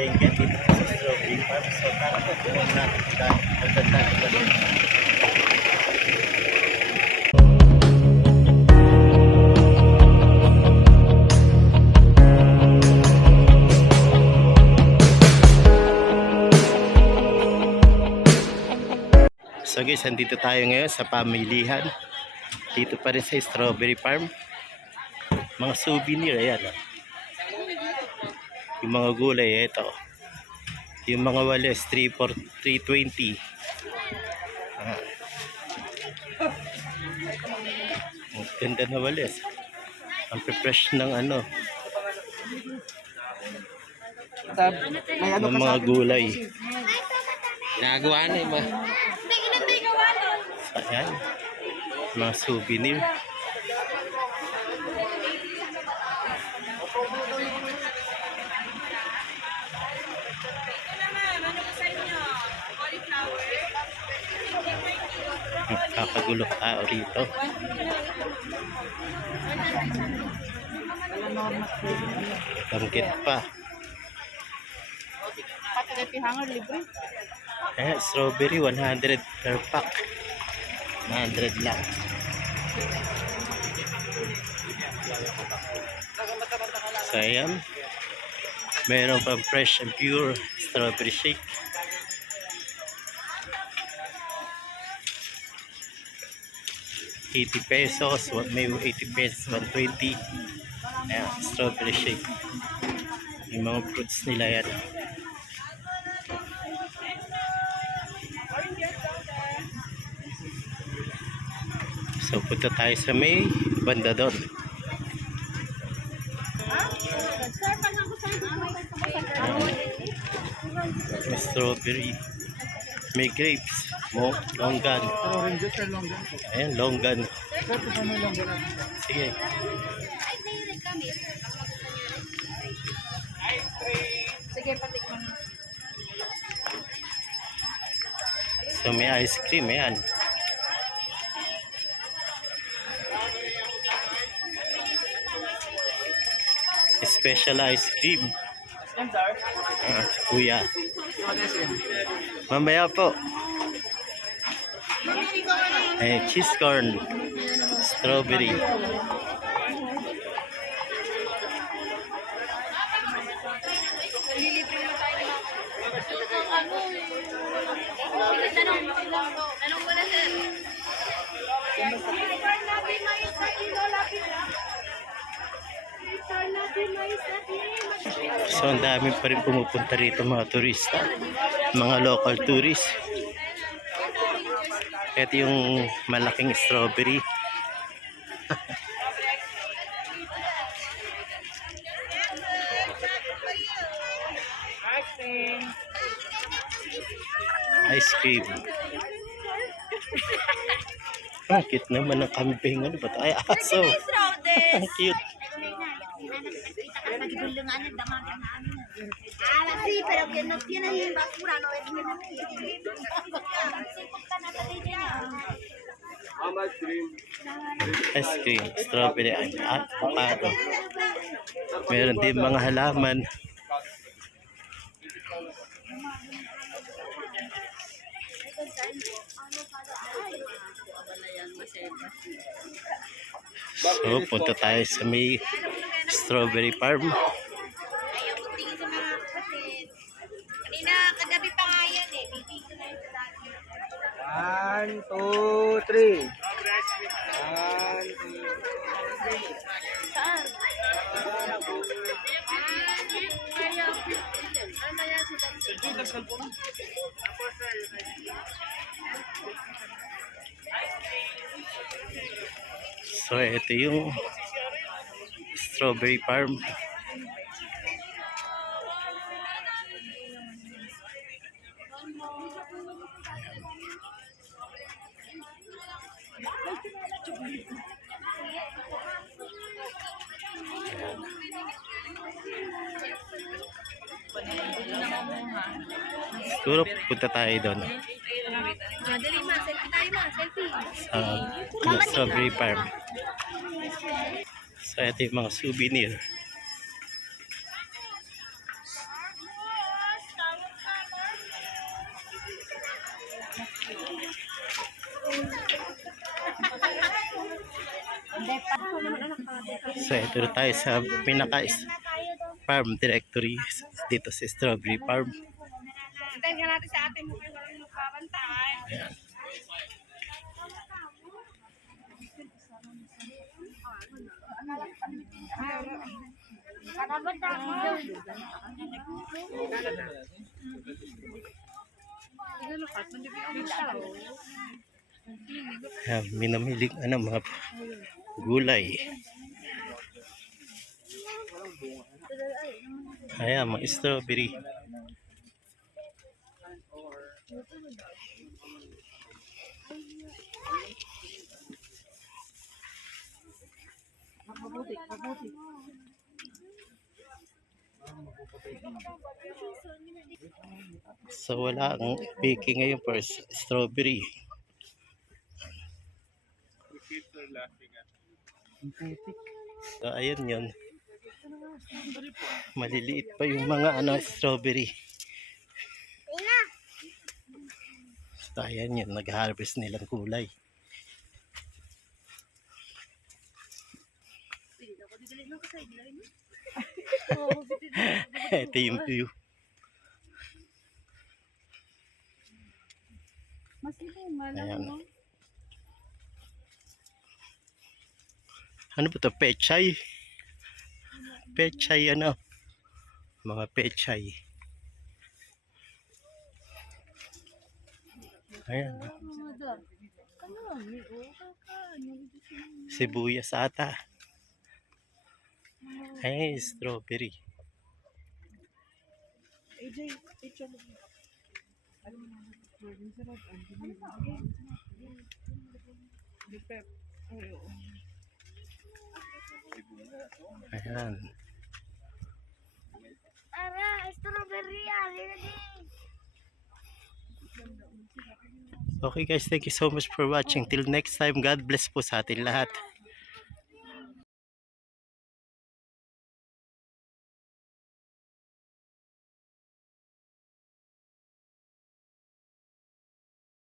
Benguet dito sa Strawberry Farm. So tara po, buwan natin dahil maganda ito doon. So guys, andito tayo ngayon sa pamilihan. Dito pa rin sa Strawberry Farm. Mga souvenir, ayan. Yung mga gulay, ito. Yung mga walis, 320. Ang ganda na walis. Ang fresh ng ano. Ng mga gulay. Nagawa na ba? Ayan. Mga souvenir. Kakagulo tao rito. Bangkit pa. Eh, strawberry 100 per pack. 100 lang. So ayan. Meron pang fresh and pure strawberry shake. ₱80, may 80 pesos, 120. Ayan, strawberry shake. Yung mga fruits nila yan. So punta tayo sa may banda doon. May strawberry, may grapes, longgan. Ayan, longgan. Sige. Sige, patikman. So may ice cream, ayan. Special ice cream. Kuya. Mamaya po. Eh, cheese corn. Strawberry. So ang dami pa rin pumupunta rito mga turista, mga local tourists. Ito yung malaking strawberry. Ice cream. Ang cute naman ng kambing. Ano ba ito? Ay, aso. Ang cute. Sí, pero que no tienen ni basura, no es Ice cream, strawberry, avocado. Meron din mga halaman. So, punta tayo sa may strawberry farm. Ayaw mo tingin sa mga kapatid. Kanina, kagabi pa nga yan eh. Bibigyan na yung dati. 1, 2, 3. 1, 2, 3. Saan? So, ito yung strawberry farm. Siguro punta tayo doon. Dali ma, selfie tayo ma, selfie. Strawberry farm. So ito yung mga souvenir. Dito na tayo sa pinaka farm directory dito sa strawberry farm. Hintayin ka natin sa ating mukha na rin magpapantay. Ayan. Ayan, minamilig mga gulay. Ayan, mga strawberry. So wala ang picking ngayon for strawberry. So ayun yun. Maliliit pa yung mga strawberry. So ayan yun, nag-harvest nilang kulay. Ito yung view. Ayan. Ano ba ito? Pechay? Pechay ano? Mga pechay. Ayan. Sibuyas ata. Ay, strawberry. Ayan. Ara, strawberry Okay guys, thank you so much for watching. Till next time, God bless po sa atin lahat.